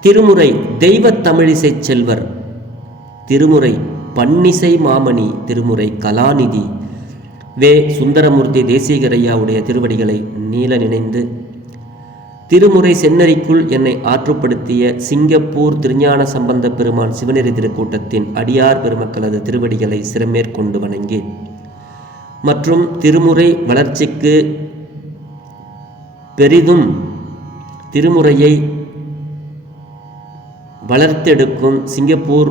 திருமுறை தெய்வ தமிழிசை செல்வர். திருமுறை பன்னிசை மாமணி திருமுறை கலாநிதி. வே. சுந்தரமூர்த்தி தேசிகரையாவுடைய திருவடிகளை நீல நினைந்து திருமுறை சென்னறிக்குள் என்னை ஆற்றுப்படுத்திய சிங்கப்பூர் திருஞான சம்பந்த பெருமான் சிவநெறி திருக்கூட்டத்தின் அடியார் பெருமக்களது திருவடிகளை சிறமேற்கொண்டு வணங்கி மற்றும் திருமுறை வளர்ச்சிக்கு பெரிதும் திருமுறையை வளர்த்தெடுக்கும் சிங்கப்பூர்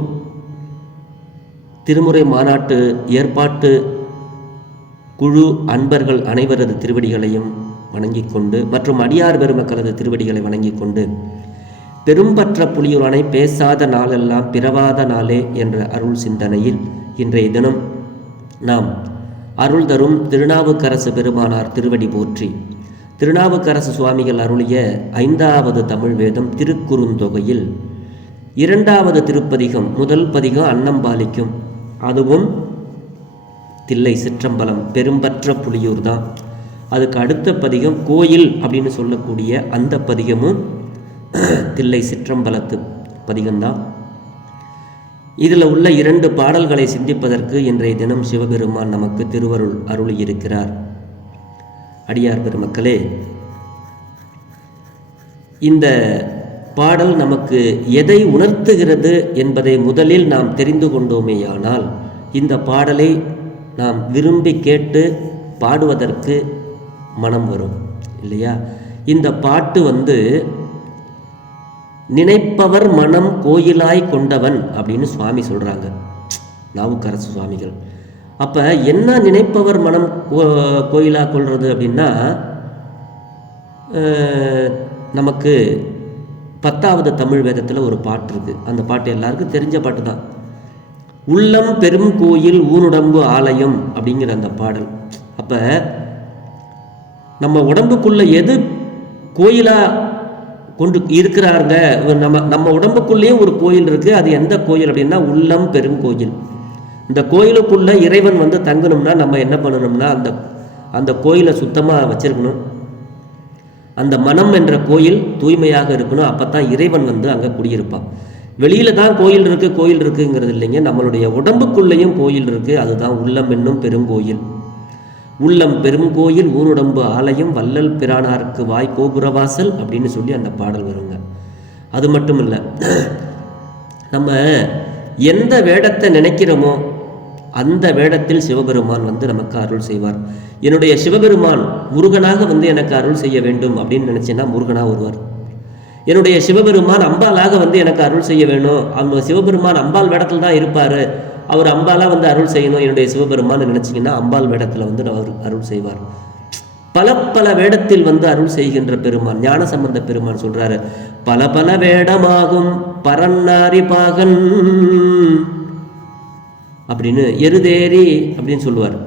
திருமுறை மாநாட்டு ஏற்பாட்டு குழு அன்பர்கள் அனைவரது திருவடிகளையும் வணங்கிக் கொண்டு மற்றும் அடியார் பெருமக்களது திருவடிகளை வணங்கிக் கொண்டு பெரும்பற்ற புலியூரானை பேசாத நாளெல்லாம் பிறவாத நாளே என்ற அருள் சிந்தனையில் இன்றைய தினம் நாம் அருள் தரும் திருநாவுக்கரசு பெருமானார் திருவடி போற்றி. திருநாவுக்கரசு சுவாமிகள் அருளிய ஐந்தாவது தமிழ் வேதம் திருக்குறுந்தொகையில் இரண்டாவது திருப்பதிகம் முதல் பதிகம் அன்னம்பாலிக்கும் அதுவும் தில்லை சிற்றம்பலம் பெரும்பற்ற புலியூர் தான். அதுக்கு அடுத்த பதிகம் கோயில் அப்படின்னு சொல்லக்கூடிய அந்த பதிகமும் தில்லை சிற்றம்பலத்து பதிகம்தான். இதில் உள்ள இரண்டு பாடல்களை சிந்திப்பதற்கு இன்றைய தினம் சிவபெருமான் நமக்கு திருவருள் அருளியிருக்கிறார். அடியார் பெருமக்களே இந்த பாடல் நமக்கு எதை உணர்த்துகிறது என்பதை முதலில் நாம் தெரிந்து கொண்டோமேயானால் இந்த பாடலை நாம் விரும்பி கேட்டு பாடுவதற்கு மனம் வரும் இல்லையா? இந்த பாட்டு வந்து நினைப்பவர் மனம் கோயிலாய் கொண்டவன் அப்படின்னு சுவாமி சொல்கிறாங்க நாவுக்கரசு சுவாமிகள். அப்போ என்ன நினைப்பவர் மனம் கோ கோயிலாக கொள்வது அப்படின்னா நமக்கு பத்தாவது தமிழ் வேதத்தில் ஒரு பாட்டு இருக்குது அந்த பாட்டு எல்லாருக்கும் தெரிஞ்ச பாட்டு தான். உள்ளம் பெரும் கோயில் ஊனுடம்பு ஆலயம் அப்படிங்கிற அந்த பாடல். அப்போ நம்ம உடம்புக்குள்ள எது கோயிலாக கொண்டு இருக்கிறாருங்க? நம்ம நம்ம உடம்புக்குள்ளேயே ஒரு கோயில் இருக்குது அது எந்த கோயில் அப்படின்னா உள்ளம் பெரும் கோயில். இந்த கோயிலுக்குள்ளே இறைவன் வந்து தங்கணும்னா நம்ம என்ன பண்ணணும்னா அந்த அந்த கோயிலை சுத்தமாக வச்சுருக்கணும். அந்த மனம் என்ற கோயில் தூய்மையாக இருக்கணும். அப்போ தான் இறைவன் வந்து அங்கே குடியிருப்பான். வெளியில தான் கோயில் இருக்கு கோயில் இருக்குங்கிறது இல்லைங்க. நம்மளுடைய உடம்புக்குள்ளேயும் கோயில் இருக்கு. அதுதான் உள்ளம் என்னும் பெருங்கோயில் உள்ளம் பெருங்கோயில் ஊருடம்பு ஆலயம் வள்ளல் பிரானாருக்கு வாய் கோபுரவாசல் அப்படின்னு சொல்லி அந்த பாடல் வருங்க. அது மட்டும் இல்லை நம்ம எந்த வேடத்தை நினைக்கிறோமோ அந்த வேடத்தில் சிவபெருமான் வந்து நமக்கு அருள் செய்வார். என்னுடைய சிவபெருமான் முருகனாக வந்து எனக்கு அருள் செய்ய வேண்டும் அப்படின்னு நினைச்சேன்னா முருகனாக வருவார் என்னுடைய சிவபெருமான் அம்பாலாக வந்து எனக்கு அருள் செய்ய வேணும். அவங்க சிவபெருமான் அம்பாள் வேடத்தில் தான் இருப்பார். அவர் அம்பாலாக வந்து அருள் செய்யணும் என்னுடைய சிவபெருமான்னு நினச்சிங்கன்னா அம்பாள் வேடத்தில் வந்து அவர் அருள் செய்வார். பல பல வேடத்தில் வந்து அருள் செய்கின்ற பெருமான் ஞான சம்பந்த பெருமான் சொல்றாரு. பல பல வேடமாகும் பரன்னாரி பாகன் அப்படின்னு எருதேரி அப்படின்னு சொல்லுவார்.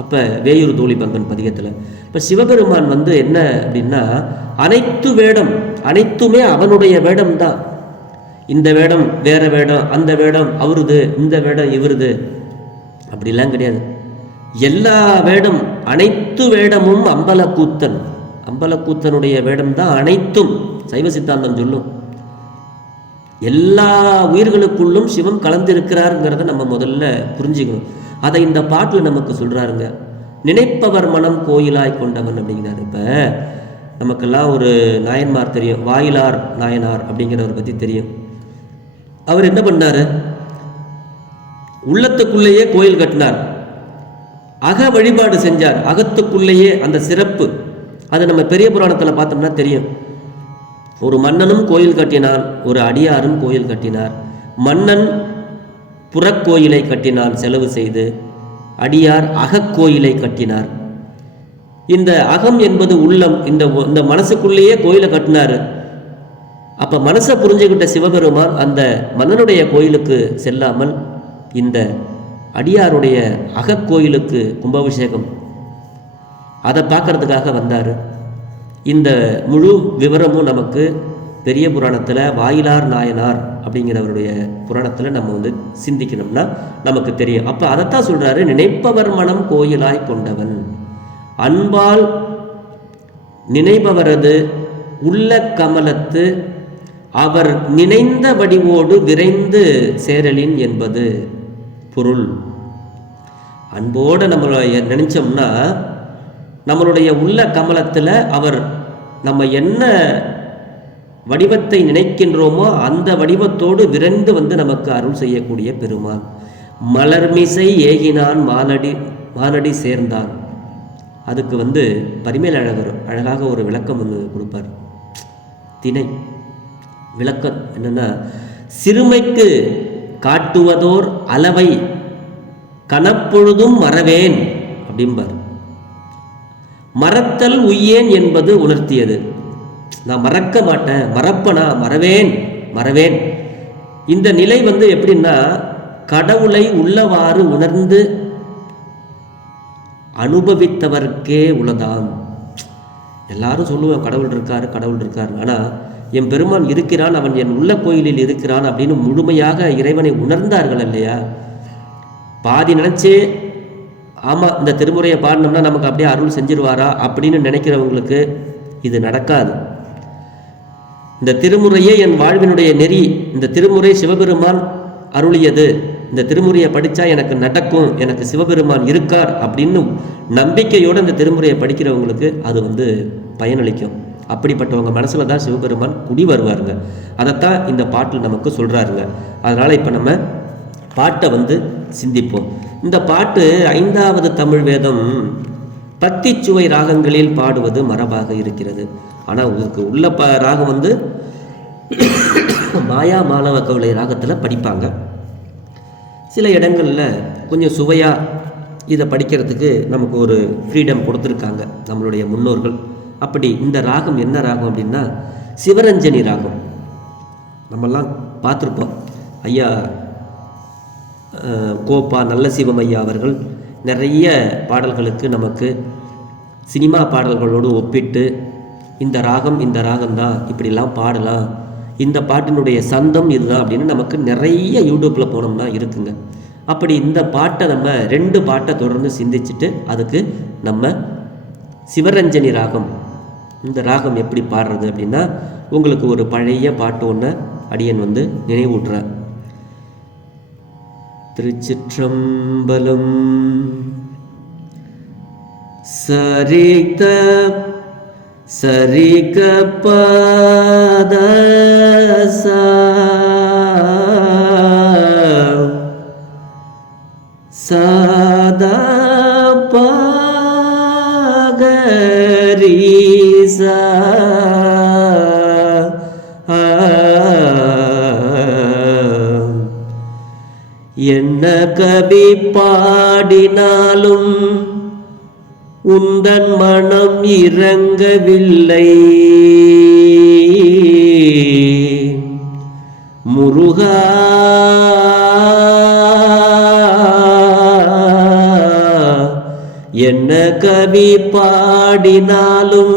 அப்போ வேயூர் தோழிபங்கன் பதிகத்தில். இப்போ சிவபெருமான் வந்து என்ன அப்படின்னா அனைத்து வேடம் அனைத்துமே அவனுடைய வேடம் தான் இந்த வேடம் வேற வேடம் அந்த வேடம் அவருது இந்த வேடம் இவருது. அப்படிலாம் கிடையாது. எல்லா வேடம் அனைத்து வேடமும் அம்பலக்கூத்தன். அம்பலக்கூத்தனுடைய வேடம் தான் அனைத்தும் சைவ சித்தாந்தம் சொல்லும். எல்லா உயிர்களுக்குள்ளும் சிவம் கலந்திருக்கிறாருங்கிறத நம்ம முதல்ல புரிஞ்சுக்கணும். அதை இந்த பாட்டில் நமக்கு சொல்கிறாருங்க நினைப்பவர் மனம் கோயிலாய் கொண்டவன் அப்படிங்கிறாரு. இப்போ நமக்கெல்லாம் ஒரு நாயன்மார் தெரியும். வாயிலார் நாயனார் அப்படிங்கிறவரை பற்றி தெரியும். அவர் என்ன பண்ணாரு? உள்ளத்துக்குள்ளேயே கோயில் கட்டினார். அக வழிபாடு செஞ்சார். அகத்துக்குள்ளேயே அந்த சிறப்பு. அது நம்ம பெரிய புராணத்தில் பார்த்தோம்னா தெரியும். ஒரு மன்னனும் கோயில் கட்டினான் ஒரு அடியாரும் கோயில் கட்டினார். மன்னன் புறக்கோயிலை கட்டினான் செலவு செய்து அடியார் அகக்கோயிலை கட்டினார். இந்த அகம் என்பது உள்ளம். இந்த இந்த மனசுக்குள்ளேயே கோயிலை கட்டினாரு. அப்போ மனசை புரிஞ்சுக்கிட்ட சிவபெருமான் அந்த மன்னனுடைய கோயிலுக்கு செல்லாமல் இந்த அடியாருடைய அகக்கோயிலுக்கு கும்பாபிஷேகம் அதை பார்க்கறதுக்காக வந்தார். இந்த முழு விவரமும் நமக்கு பெரிய புராணத்தில் வாயிலார் நாயனார் அப்படிங்கிறவருடைய புராணத்தில் நம்ம வந்து சிந்திக்கணும்னா நமக்கு தெரியும். அப்போ அதைத்தான் சொல்கிறாரு நினைப்பவர் மனம் கோயிலாய் கொண்டவன். அன்பால் நினைப்பவரது உள்ள கமலத்து அவர் நினைந்த வடிவோடு விரைந்து சேரலின் என்பது பொருள். அன்போடு நம்ம நினைச்சோம்னா நம்மளுடைய உள்ள கமலத்தில் அவர் நம்ம என்ன வடிவத்தை நினைக்கின்றோமோ அந்த வடிவத்தோடு விரைந்து வந்து நமக்கு அருள் செய்யக்கூடிய பெருமான். மலர்மிசை ஏகினான் மானடி மானடி சேர்ந்தான். அதுக்கு வந்து பரிமேல் அழகர் அழகாக ஒரு விளக்கம் ஒன்று கொடுப்பார். திணை விளக்கம் என்னென்னா சிறுமைக்கு காட்டுவதோர் அளவை கனப்பொழுதும் மறவேன் அப்படிம்பார். மறத்தல் உய்யேன் என்பது உணர்த்தியது. நான் மறக்க மாட்டேன் மறப்பனா? மறவேன் மறவேன். இந்த நிலை வந்து எப்படின்னா கடவுளை உள்ளவாறு உணர்ந்து அனுபவித்தவர்க்கே உள்ளதாம் எல்லாரும் சொல்லுவேன் கடவுள் இருக்காரு கடவுள் இருக்காரு. ஆனால் என் பெருமான் இருக்கிறான் அவன் என் உள்ள கோயிலில் இருக்கிறான் அப்படின்னு முழுமையாக இறைவனை உணர்ந்தார்கள் இல்லையா? பாதி நினச்சி ஆமாம் இந்த திருமுறையை பாடினோம்னா நமக்கு அப்படியே அருள் செஞ்சிருவாரா அப்படின்னு நினைக்கிறவங்களுக்கு இது நடக்காது. இந்த திருமுறையே என் வாழ்வினுடைய நெறி. இந்த திருமுறை சிவபெருமான் அருளியது. இந்த திருமுறையை படித்தா எனக்கு நடக்கும். எனக்கு சிவபெருமான் இருக்கார் அப்படின்னு நம்பிக்கையோடு இந்த திருமுறையை படிக்கிறவங்களுக்கு அது வந்து பயனளிக்கும். அப்படிப்பட்டவங்க மனசில் தான் சிவபெருமான் குடி வருவாருங்க. அதைத்தான் இந்த பாட்டில் நமக்கு சொல்கிறாருங்க அதனால் இப்போ நம்ம பாட்டை வந்து சிந்திப்போம். இந்த பாட்டு ஐந்தாவது தமிழ் வேதம் பத்திச்சுவை ராகங்களில் பாடுவது மரபாக இருக்கிறது. ஆனால் இதுக்கு உள்ள ப ராகம் வந்து மாயா மாணவ கவலை ராகத்தில் படிப்பாங்க. சில இடங்களில் கொஞ்சம் சுவையாக இதை படிக்கிறதுக்கு நமக்கு ஒரு ஃப்ரீடம் கொடுத்துருக்காங்க நம்மளுடைய முன்னோர்கள். அப்படி இந்த ராகம் என்ன ராகம் அப்படின்னா சிவரஞ்சனி ராகம். நம்மெல்லாம் பார்த்துருப்போம். ஐயா கோப்பா நல்ல சிவம் ஐயா அவர்கள் நிறைய பாடல்களுக்கு நமக்கு சினிமா பாடல்களோடு ஒப்பிட்டு இந்த ராகம் இந்த ராகம்தான் இப்படிலாம் பாடலாம் இந்த பாட்டினுடைய சந்தம் இதுதான் அப்படின்னு நமக்கு நிறைய யூடியூப்பில் போனோம்னா இருக்குங்க. அப்படி இந்த பாட்டை நம்ம ரெண்டு பாட்டை தொடர்ந்து சிந்திச்சுட்டு அதுக்கு நம்ம சிவரஞ்சனி ராகம் இந்த ராகம் எப்படி பாடுறது அப்படின்னா உங்களுக்கு ஒரு பழைய பாட்டு ஒன்று அடியன் வந்து நினைவூட்டுறேன் திருச்சிற்றம்பலம். சரித சரிக பாத சாதா சதா என்ன கவி பாடினாலும் உந்தன் மனம் இறங்கவில்லை. முருகா என்ன கவி பாடினாலும்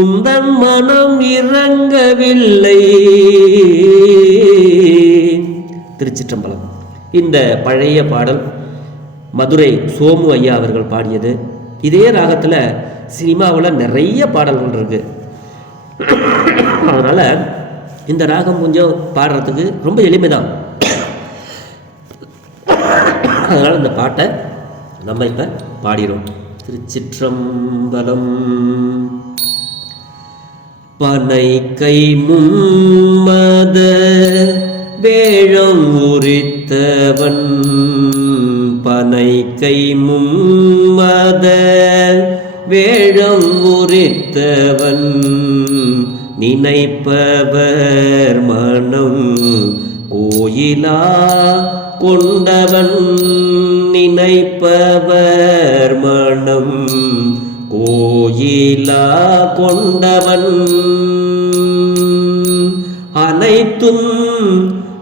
உந்தன் மனம் இறங்கவில்லை. திருச்சிற்றம்பலம். இந்த பழைய பாடல் மதுரை சோமு ஐயா அவர்கள் பாடியது. இதே ராகத்தில் சினிமாவில் நிறைய பாடல்கள் இருக்கு. அதனால் இந்த ராகம் கொஞ்சம் பாடுறதுக்கு ரொம்ப எளிமைதான். அதனால் இந்த பாட்டை நம்ம இப்போ பாடிடும் திருச்சிற்றம்பலம். பனை கை மும்மத வேழம் உரித்தவன் பனை கை மும்மத வேழம் உரித்தவன் நினைப்பவர் மனம் கோயிலா கொண்டவன் நினைப்பவர் மனம் கோயிலா கொண்டவன் அனைத்தும்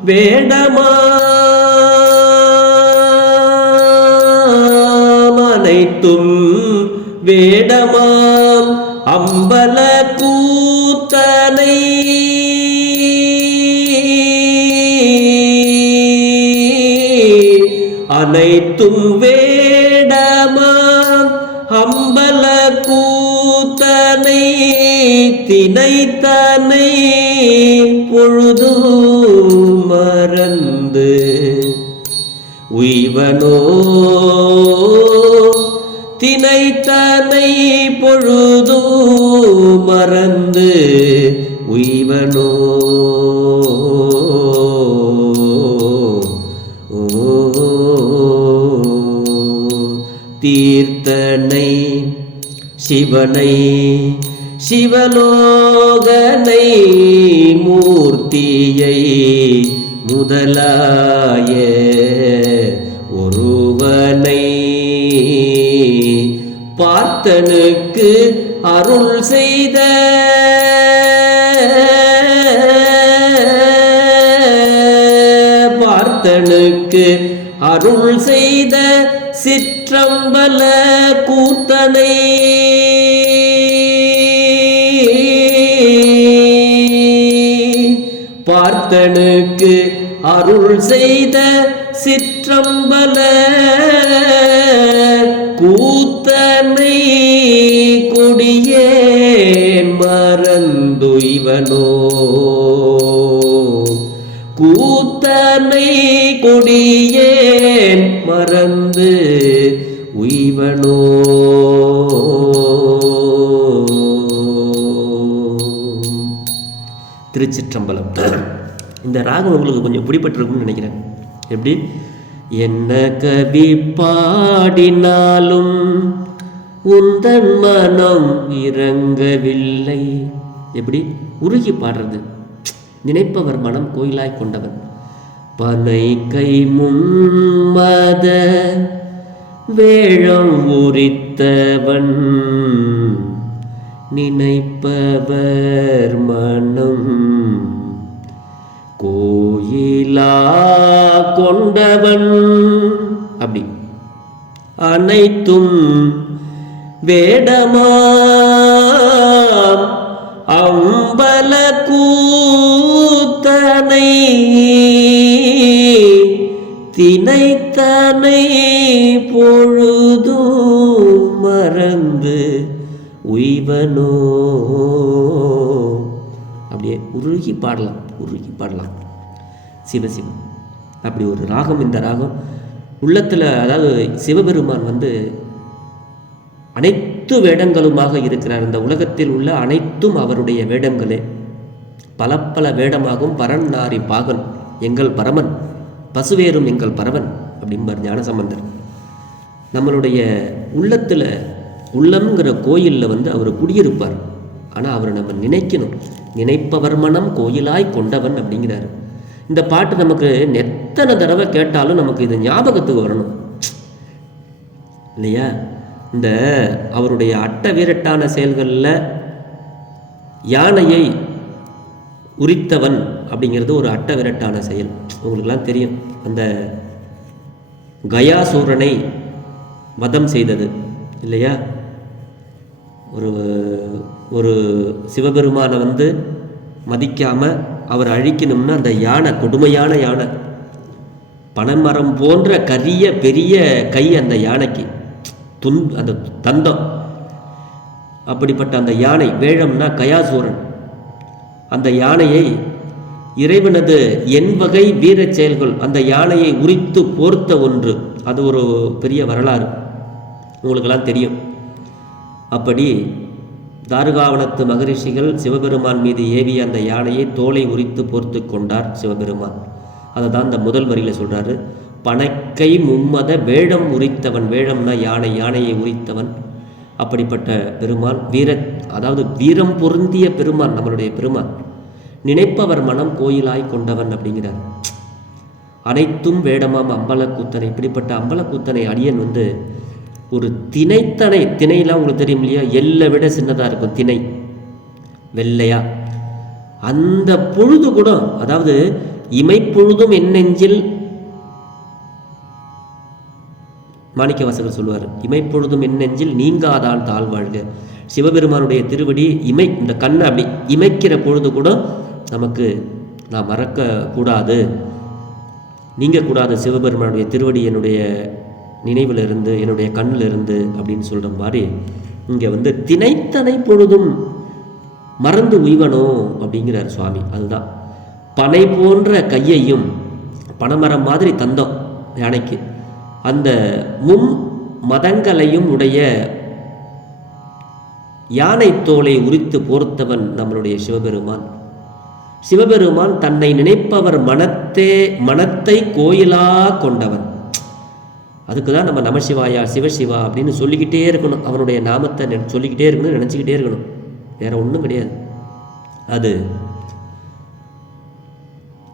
வேடமா வைத்தும் வேடமாம் அம்பல கூத்தனை அனைத்தும் வேடமாம் அம்பல கூத்தனை தினைத்தனை பொழுது மறந்து உய்வனோ தினைத்தனை பொழுதோ மறந்து உய்வனோ? தீர்த்தனை சிவனை சிவலோகனை மூர்த்தியை முதலாய ஒருவனை பார்த்தனுக்கு அருள் செய்த. பார்த்தனுக்கு அருள் செய்த சிற்றம்பல கூத்தனை. பார்த்தனுக்கு அருள் செய்த சிற்றம்பல கூ திருச்சிற்றம்பலம் இந்த ராகம் உங்களுக்கு கொஞ்சம் பிடிபட்டிருக்கும்னு நினைக்கிறேன். எப்படி? என்ன கவி பாடினாலும் உந்தன் மனம் இறங்கவில்லை. எப்படி? உருகி பாடுறது. நினைப்பவர் மனம் கோயிலாய் கொண்டவன். பனை கை முன்மத வேழம் உரித்தவன். நினைப்பவர் மனம். கோயிலா கொண்டவன். அப்படி. அனைத்தும் வேடமாம். அம்பல கூத்தனை. தினைத்தனை பொழுதும் உய்வனோ. அப்படியே உருகி பாடலாம் உருகி பாடலாம். சிவசிவம். அப்படி ஒரு ராகம் இந்த ராகம். உள்ளத்தில் அதாவது சிவபெருமான் வந்து அனைத்து வேடங்களுமாக இருக்கிறார். இந்த உலகத்தில் உள்ள அனைத்தும் அவருடைய வேடங்களே. பல பல வேடமாகும். பரன் நாரி பாகன் எங்கள் பரமன். பசுவேறும் எங்கள் பரவன் அப்படிம்பார் ஞானசம்பந்தர். நம்மளுடைய உள்ளத்தில் உள்ளம்ங்கிற கோயிலில் வந்து அவர் குடியிருப்பார். ஆனால் அவரை நம்ம நினைக்கணும். நினைப்பவர் மனம் கோயிலாய் கொண்டவன் அப்படிங்கிறாரு. இந்த பாட்டு நமக்கு எத்தனை தடவை கேட்டாலும் நமக்கு இது ஞாபகத்துக்கு வரணும். இல்லையா? இந்த அவருடைய அட்ட வீரட்டான செயல்களில் யானையை உரித்தவன் அப்படிங்கிறது ஒரு அட்ட விரட்டான செயல். உங்களுக்கெல்லாம் தெரியும். அந்த கயாசூரனை வதம் செய்தது. இல்லையா? ஒரு ஒரு சிவபெருமானை வந்து மதிக்காமல் அவர் அழிக்கணும்னா அந்த யானை கொடுமையான யானை. பனைமரம் போன்ற கரிய பெரிய கை அந்த யானைக்கு. துன் அந்த தந்தம். அப்படிப்பட்ட அந்த யானை வேழம்னா கயாசூரன். அந்த யானையை இறைவனது என் வகை வீரச் செயல்கள் அந்த யானையை உரித்து போர்த்த ஒன்று. அது ஒரு பெரிய வரலாறு. உங்களுக்கெல்லாம் தெரியும். அப்படி தாருகாவனத்து மகரிஷிகள் சிவபெருமான் மீது ஏவிய அந்த யானையை தோலை உரித்து போர்த்து கொண்டார் சிவபெருமான். அதை தான் இந்த முதல் வரியில் சொல்கிறாரு பணக்கை மும்மத வேழம் உரித்தவன் வேடம்னா யானை யானையை உரித்தவன். அப்படிப்பட்ட பெருமான் வீர அதாவது வீரம் பொருந்திய பெருமான் நம்மளுடைய பெருமான். நினைப்பவர் மனம் கோயிலாய் கொண்டவன் அப்படிங்கிறார். அனைத்தும் வேடமாம் அம்பலக்கூத்தனை இப்படிப்பட்ட அம்பலக்கூத்தனை அடியன் வந்து ஒரு திணைத்தனை திணையெல்லாம் உங்களுக்கு தெரியும் இல்லையா? எல்லை விட சின்னதாக இருக்கும் திணை வெள்ளையா. அந்த பொழுது கூட அதாவது இமைப்பொழுதும் என் நெஞ்சில் மாணிக்க வாசகர் சொல்லுவார் இமைப்பொழுதும் என் நெஞ்சில் நீங்காதான் தாழ்வாழ்க சிவபெருமானுடைய திருவடி இமை இந்த கண்ணை அப்படி இமைக்கிற பொழுது கூட நமக்கு நான் மறக்க கூடாது நீங்கக்கூடாது சிவபெருமானுடைய திருவடி என்னுடைய நினைவில் இருந்து என்னுடைய கண்ணில் இருந்து அப்படின்னு சொல்கிற மாதிரி இங்கே வந்து தினைத்தனை பொழுதும் மறந்து உய்வனோ அப்படிங்கிறார் சுவாமி. அதுதான். பனை போன்ற கையையும் பனைமரம் மாதிரி தந்தோம் யானைக்கு. அந்த மும் மதங்களையும் உடைய யானை தோலை உரித்து போர்த்தவன் நம்மளுடைய சிவபெருமான். சிவபெருமான் தன்னை நினைப்பவர் மனத்தே மனத்தை கோயிலா கொண்டவன். அதுக்கு தான் நம்ம நமசிவாயா சிவசிவா அப்படின்னு சொல்லிக்கிட்டே இருக்கணும். அவனுடைய நாமத்தை நெ- சொல்லிக்கிட்டே இருக்கணும் நினச்சிக்கிட்டே இருக்கணும். வேற ஒன்றும் கிடையாது. அது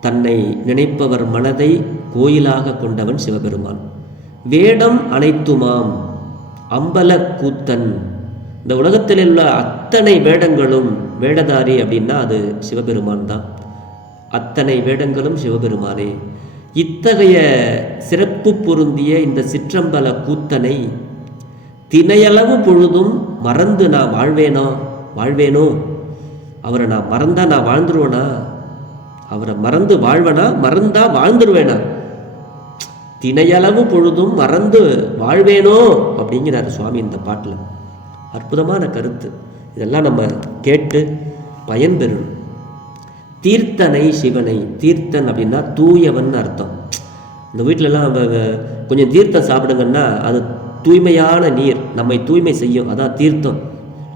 தன்னை நினைப்பவர் மனதை கோயிலாக கொண்டவன் சிவபெருமான். வேடம் அனைத்துமாம் அம்பல கூத்தன். இந்த உலகத்தில் உள்ள அத்தனை வேடங்களும் வேடதாரி அப்படின்னா அது சிவபெருமான் தான். அத்தனை வேடங்களும் சிவபெருமானே. இத்தகைய சிறப்பு பொருந்திய இந்த சிற்றம்பல கூத்தனை தினையளவு பொழுதும் மறந்து நான் வாழ்வேனோ? வாழ்வேனோ? அவரை நான் மறந்தா நான் வாழ்ந்துருவேனா? அவரை மறந்து வாழ்வேனா? மறந்தா வாழ்ந்துருவேனா? தினையளவு பொழுதும் மறந்து வாழ்வேனோ? அப்படிங்கிறார் சுவாமி இந்த பாட்டில். அற்புதமான கருத்து. இதெல்லாம் நம்ம கேட்டு பயன்பெறணும். தீர்த்தனை சிவனை. தீர்த்தன் அப்படின்னா தூயவன் அர்த்தம். இந்த வீட்டிலலாம் கொஞ்சம் தீர்த்தம் சாப்பிடுங்கன்னா அது தூய்மையான நீர். நம்மை தூய்மை செய்யும். அதான் தீர்த்தம்.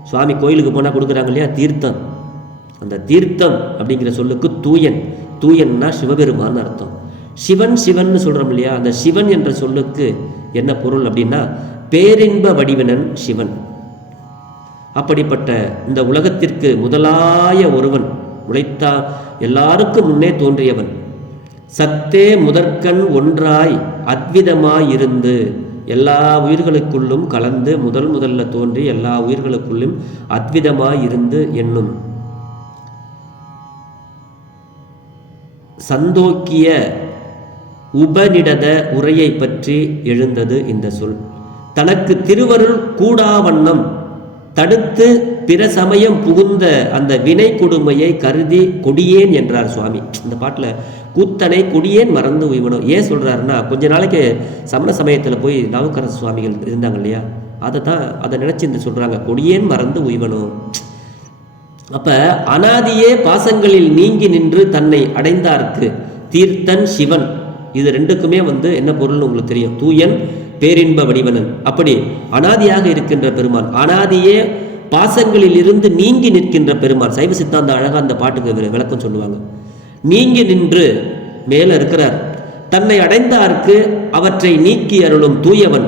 சுவாமி கோயிலுக்கு போனால் கொடுக்குறாங்க இல்லையா? தீர்த்தம். அந்த தீர்த்தம் அப்படிங்கிற சொல்லுக்கு தூயன். தூயன்னா சிவபெருமான் அர்த்தம். சிவன் சிவன் சொல்கிறோம் இல்லையா? அந்த சிவன் என்ற சொல்லுக்கு என்ன பொருள் அப்படின்னா பேரின்ப வடிவினன் சிவன். அப்படிப்பட்ட இந்த உலகத்திற்கு முதலாய ஒருவன். உழைத்தா எல்லாருக்கும் முன்னே தோன்றியவன். சத்தே முதற்கண் ஒன்றாய் அத்விதமாயிருந்து எல்லா உயிர்களுக்குள்ளும் கலந்து முதல் முதல்ல தோன்றி எல்லா உயிர்களுக்குள்ளும் அத்விதமாயிருந்து என்னும் சந்தோக்கிய உபநிடத உரையை பற்றி எழுந்தது இந்த சொல். தனக்கு திருவருள் கூடாவண்ணம் தடுத்து பிற சமயம் புகுந்த அந்த வினை கொடுமையை கருதி கொடியேன் என்றார் சுவாமி. இந்த பாட்டில் கூத்தனை கொடியேன் மறந்து உய்வனும். ஏன் சொல்கிறாருன்னா கொஞ்ச நாளைக்கு சமண சமயத்தில் போய் நாவுக்கரசு சுவாமிகள் இருந்தாங்க இல்லையா? அதை தான் அதை நினச்சி இந்த சொல்கிறாங்க கொடியேன் மறந்து உய்வனும். அப்போ அனாதியே பாசங்களில் நீங்கி நின்று தன்னை அடைந்தார்க்கு தீர்த்தன் சிவன். இது ரெண்டுக்குமே வந்து என்ன பொருள்னு உங்களுக்கு தெரியும். தூயன் பேரின்ப வடிவனன். அப்படி அனாதியாக இருக்கின்ற பெருமான் அனாதியே பாசங்களில் இருந்து நீங்கி நிற்கின்ற பெருமான். சைவ சித்தாந்த அழகாக அந்த பாட்டுக்கு விளக்கம் சொல்லுவாங்க. நீங்கி நின்று மேலே இருக்கிறார். தன்னை அடைந்தார்க்கு அவற்றை நீக்கி அருளும் தூயவன்.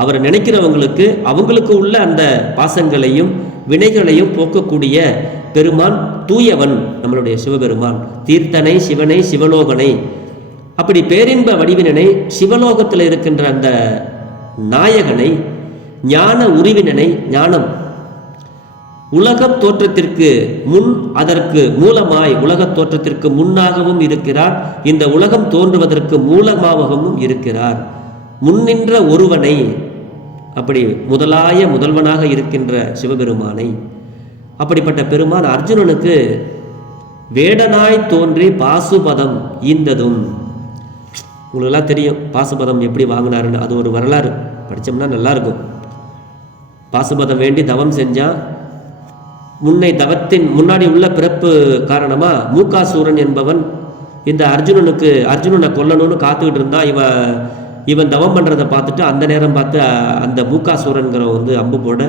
அவரை நினைக்கிறவங்களுக்கு அவங்களுக்கு உள்ள அந்த பாசங்களையும் வினைகளையும் போக்கக்கூடிய பெருமான் தூயவன் நம்மளுடைய சிவபெருமான். தீர்த்தனை சிவனை சிவலோகனை அப்படி பேரின்ப வடிவினனை சிவலோகத்தில் இருக்கின்ற அந்த நாயகனை ஞான உருவினனை ஞானம். உலகத் தோற்றத்திற்கு முன் அதற்கு மூலமாய் உலகத் தோற்றத்திற்கு முன்னாகவும் இருக்கிறார். இந்த உலகம் தோன்றுவதற்கு மூலமாகவும் இருக்கிறார். முன்னின்ற ஒருவனை அப்படி முதலாய முதல்வனாக இருக்கின்ற சிவபெருமானை அப்படிப்பட்ட பெருமான் அர்ஜுனனுக்கு வேடனாய் தோன்றி பாசுபதம் ஈந்ததும். உங்களுக்கெல்லாம் தெரியும் பாசுபதம் எப்படி வாங்கினாருன்னு. அது ஒரு வரலாறு. படித்தோம்னா நல்லா இருக்கும் பாசுபதம் வேண்டி தவம் செஞ்சான் முன்னை தவத்தின் முன்னாடி உள்ள பிறப்பு காரணமாக மூகாசூரன் என்பவன் இந்த அர்ஜுனனுக்கு அர்ஜுனனை கொல்லணும்னு காத்துக்கிட்டு இருந்தான் இவன் இவன் தவம் பண்ணுறதை பார்த்துட்டு அந்த நேரம் பார்த்து அந்த மூகாசூரன்கிறவன் வந்து அம்பு போட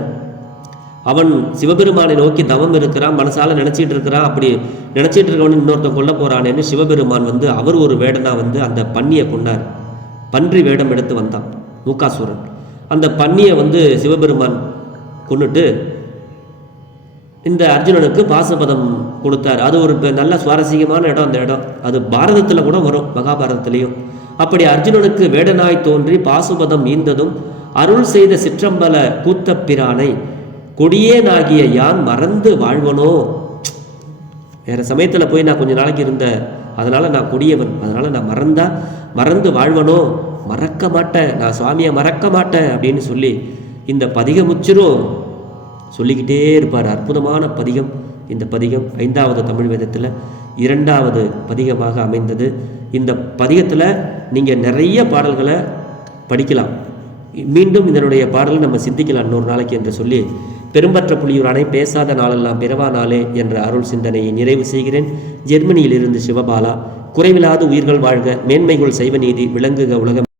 அவன் சிவபெருமானை நோக்கி தவம் இருக்கிறான் மனசால நினைச்சிட்டு இருக்கிறான். அப்படி நினைச்சிட்டு இருக்கவன் இன்னொருத்தன் கொல்ல போறானேன்னு சிவபெருமான் வந்து அவர் ஒரு வேடனா வந்து அந்த பன்னியை கொண்டார். பன்றி வேடம் எடுத்து வந்தான் மூகாசூரன். அந்த பன்னியை வந்து சிவபெருமான் கொன்னுட்டு இந்த அர்ஜுனனுக்கு பாசபதம் கொடுத்தார். அது ஒரு நல்ல சுவாரஸ்யமான இடம் அந்த இடம். அது பாரதத்தில் கூட வரும் மகாபாரதத்திலையும். அப்படி அர்ஜுனனுக்கு வேடனாய் தோன்றி பாசுபதம் ஈந்ததும் அருள் செய்த சிற்றம்பல கூத்தப்பிரானை கொடியேனாகிய யான் மறந்து வாழ்வனோ? வேறு சமயத்தில் போய் நான் கொஞ்ச நாளைக்கு இருந்த அதனால் நான் கொடியவன் அதனால் நான் மறந்தா மறந்து வாழ்வனோ? மறக்க மாட்டேன். நான் சுவாமியை மறக்க மாட்டேன் அப்படின்னு சொல்லி இந்த பதிகமுச்சிரும் சொல்லிக்கிட்டே இருப்பார். அற்புதமான பதிகம். இந்த பதிகம் ஐந்தாவது தமிழ் வேதத்தில் இரண்டாவது பதிகமாக அமைந்தது. இந்த பதிகத்தில் நீங்கள் நிறைய பாடல்களை படிக்கலாம். மீண்டும் இதனுடைய பாடலை நம்ம சிந்திக்கலாம் இன்னொரு நாளைக்கு என்று சொல்லி பெரும்பற்ற புலியூரானை பேசாத நாளெல்லாம் பிறவா நாளே என்ற அருள் சிந்தனையை நிறைவு செய்கிறேன். ஜெர்மனியிலிருந்து சிவபாலா குறைவில்லாத உயிர்கள் வாழ்க மேன்மைகள் செய்வ நீதி விளங்குக உலகம்